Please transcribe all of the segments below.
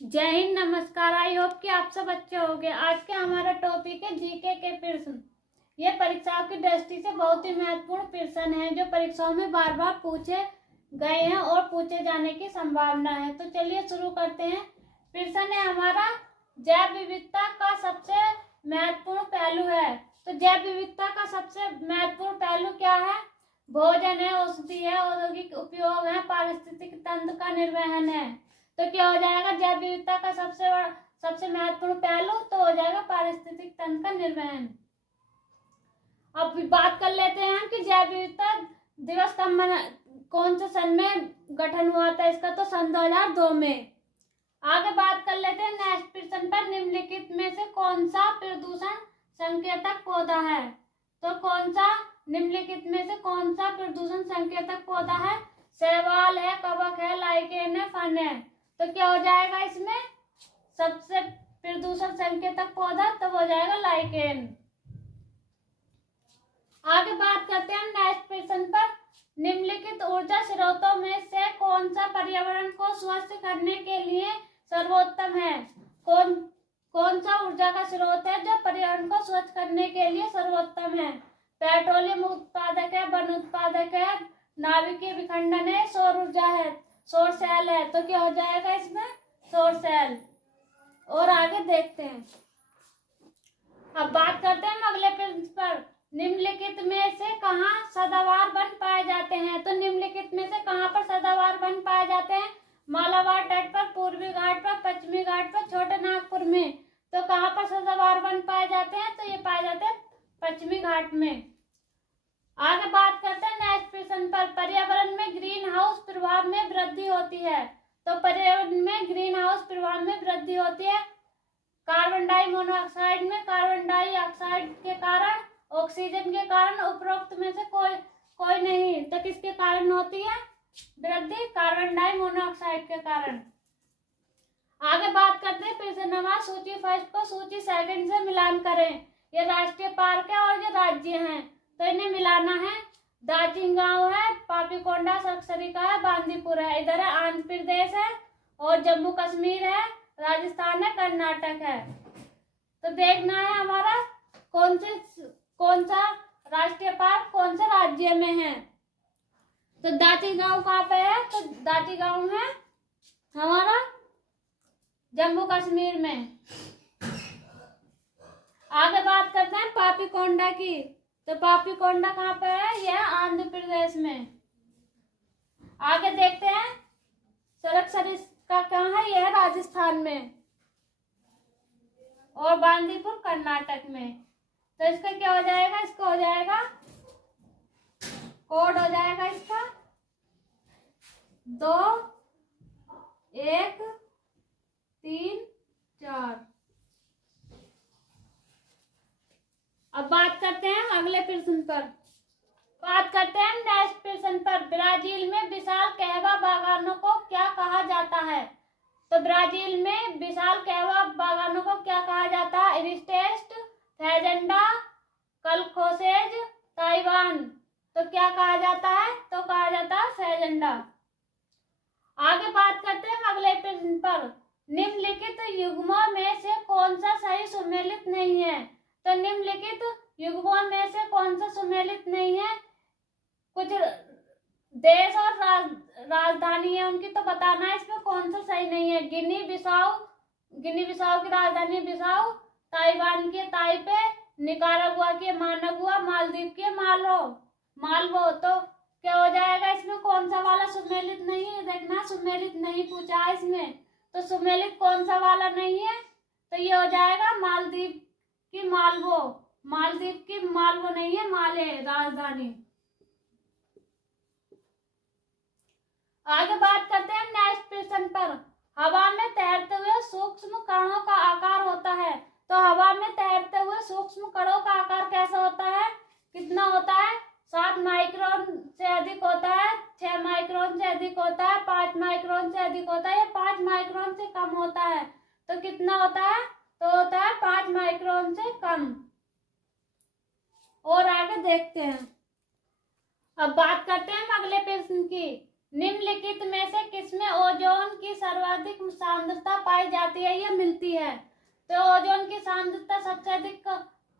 जय हिंद, नमस्कार। I hope कि आप सब अच्छे होंगे। आज के हमारा टॉपिक है जीके के प्रश्न। ये परीक्षाओं की दृष्टि से बहुत ही महत्वपूर्ण प्रश्न है जो परीक्षाओं में बार बार पूछे गए हैं और पूछे जाने की संभावना है। तो चलिए शुरू करते हैं। प्रश्न है हमारा, जैव विविधता का सबसे महत्वपूर्ण पहलू है। तो जैव विविधता का सबसे महत्वपूर्ण पहलू क्या है? भोजन है, औषधि है, औद्योगिक उपयोग है, पारिस्थितिक तंत्र का निर्वहन है। तो क्या हो जाएगा? जैव विविधता का सबसे महत्वपूर्ण पहलू तो हो जाएगा पारिस्थितिक तंत्र का निर्वहन। अब बात कर लेते हैं कि जैव विविधता दिवस कौन से सन में गठन हुआ था इसका? तो सन 2002 में। आगे बात कर लेते हैं नेक्स्ट प्रश्न पर, निम्नलिखित में से कौन सा प्रदूषण संकेतक पौधा है? तो निम्नलिखित में से कौन सा प्रदूषण संकेतक पौधा है? शैवाल है, कवक है, लाइकेन है, फन है। तो क्या हो जाएगा इसमें सबसे प्रदूषण संकेतक पौधा? तो हो जाएगा लाइकेन। आगे बात करते हैं नेक्स्ट प्रश्न पर, निम्नलिखित ऊर्जा स्रोतों में से कौन सा पर्यावरण को स्वच्छ करने के लिए सर्वोत्तम है? कौन सा ऊर्जा का स्रोत है जो पर्यावरण को स्वच्छ करने के लिए सर्वोत्तम है? पेट्रोलियम उत्पादक है, वन उत्पादक है, नाभिकीय विखंडन है, सौर ऊर्जा है, सौर सेल है। तो क्या हो जाएगा इसमें? सौर सेल। और आगे देखते हैं। अब बात करते हैं अगले प्रश्न पर, निम्नलिखित में से कहाँ सदाबहार वन पाए जाते हैं? तो निम्नलिखित में से कहाँ पर सदाबहार वन पाए जाते हैं? मालाबार तट पर, पूर्वी घाट पर, पश्चिमी घाट पर, छोटे नागपुर में। तो कहाँ पर सदाबहार वन पाए जाते हैं? तो ये पाए जाते हैं पश्चिमी घाट में। आगे बात करते हैं नेक्स्ट प्रश्न पर, पर्यावरण में ग्रीन हाउस प्रभाव में वृद्धि होती है। तो पर्यावरण में ग्रीन हाउस प्रभाव में वृद्धि होती है कार्बन डाई मोनोऑक्साइड में, कार्बन डाइऑक्साइड के कारण, ऑक्सीजन के कारण, उपरोक्त में से कोई नहीं। तो किसके कारण होती है वृद्धि? कार्बन डाई मोनोऑक्साइड के कारण। आगे बात करते हैं प्रश्न नंबर, सूची फर्स्ट को सूची सेकंड से मिलान करें। ये राष्ट्रीय पार्क है और ये राज्य हैं, तो इन्हें मिलाना है। दार्जिलिंग गांव है, पापीकोंडा सरिस्का है, बांदीपुर है, इधर है आंध्र प्रदेश है, और जम्मू कश्मीर है, राजस्थान है, कर्नाटक है। तो देखना है हमारा कौन सा राष्ट्रीय पार्क कौन से राज्य में है। तो दाची गांव कहाँ पे है? तो दाची गांव है हमारा जम्मू कश्मीर में। आगे बात करते हैं पापीकोंडा की। तो पापीकोंडा कहाँ पे है? यह आंध्र प्रदेश में। आगे देखते हैं सरिस्का कहाँ है? यह राजस्थान में, और बांदीपुर कर्नाटक में। तो इसका क्या हो जाएगा? इसका हो जाएगा कोड हो जाएगा इसका 2 1 3 4। अब बात करते हैं अगले प्रश्न पर। बात करते हैं नेक्स्ट प्रश्न पर, ब्राजील में विशाल कहवा बागानों को क्या कहा जाता है? तो ब्राजील में विशाल कहवा बागानों को क्या कहा जाता है? इरिस्टेस्ट, फैजेंडा, कलखोसेज, ताइवान। तो क्या कहा जाता है? तो कहा जाता है फैजेंडा। आगे बात करते हैं अगले प्रश्न पर, निम्नलिखित युग्मों में से कौन सा सही सुमेलित नहीं है? तो निम्नलिखित युग्मों में से कौन सा सुमेलित नहीं है? कुछ देश और राजधानी है उनकी, तो बताना है इसमें कौन सा सही नहीं है। गिनी बिसाऊ की राजधानी बिसाऊ, ताइवान की ताइपे, निकारागुआ की मानागुआ, मालदीव की मालवो। तो क्या हो जाएगा इसमें कौन सा वाला सुमेलित नहीं है? देखना, सुमेलित नहीं पूछा है इसमें, तो सुमेलित कौन सा वाला नहीं है? तो ये हो जाएगा मालदीव की मालवो। मालदीव की मालवो नहीं है, माले राजधानी। आगे बात करते हैं नेक्स्ट प्रश्न पर, हवा में तैरते हुए सूक्ष्म कणों का आकार होता है। तो हवा में तैरते हुए सूक्ष्म कणों का आकार कैसा होता है? कितना होता है? 7 माइक्रोन से अधिक होता है, 6 माइक्रोन से अधिक होता है, 5 माइक्रोन से अधिक होता है, या 5 माइक्रोन से कम होता है। तो कितना होता है? तो होता है 5 माइक्रोन से कम। और आगे देखते हैं। अब बात करते हैं अगले प्रश्न की, निम्नलिखित में से किसमें ओजोन की सर्वाधिक सांद्रता पाई तो ओजोन की सांद्रता सबसे अधिक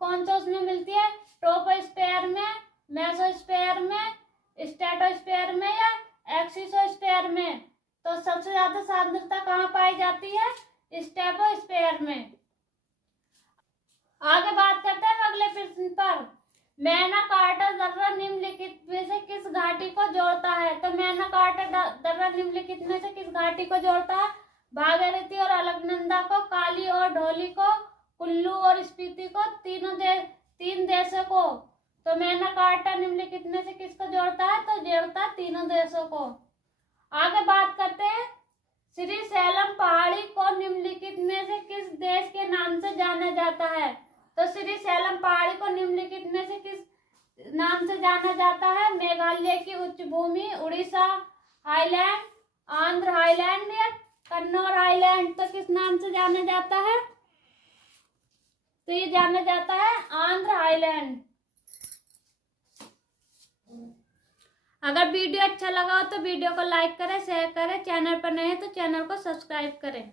कौन सा उसमें मिलती है? ट्रोपोस्फीयर में, मेसोस्फीयर में, स्ट्रेटोस्फीयर में या एक्सिसोस्फीयर में? तो सबसे ज्यादा सांद्रता कहाँ पाई जाती है? स्ट्रेटोस्फीयर में। आगे बात करते हैं अगले प्रश्न पर। मैग्ना कार्टा दर्रा निम्नलिखित में से किस घाटी को जोड़ता है? तो मैग्ना कार्टा दर्रा निम्नलिखित में से किस घाटी को जोड़ता है? भागीरथी और अलकनंदा को, काली और ढोली को, कुल्लू और स्पीति को, तीन देशों को। तो मैग्ना कार्टा निम्नलिखित में से किसको जोड़ता है? तो जोड़ता है तीनों देशों को। आगे बात करते हैं, श्री सैलम पहाड़ी को निम्नलिखित में से किस देश के नाम से जाना जाता है? तो श्री सैलम पहाड़ी को निम्नलिखित में से किस नाम से जाना जाता है? मेघालय की उच्च भूमि, उड़ीसा हाईलैंड, आंध्र हाईलैंड या कन्नौर हाईलैंड? तो किस नाम से जाना जाता है? तो ये जाना जाता है आंध्र हाईलैंड। अगर वीडियो अच्छा लगा हो तो वीडियो को लाइक करें, शेयर करें, चैनल पर नए हैं तो चैनल को सब्सक्राइब करें।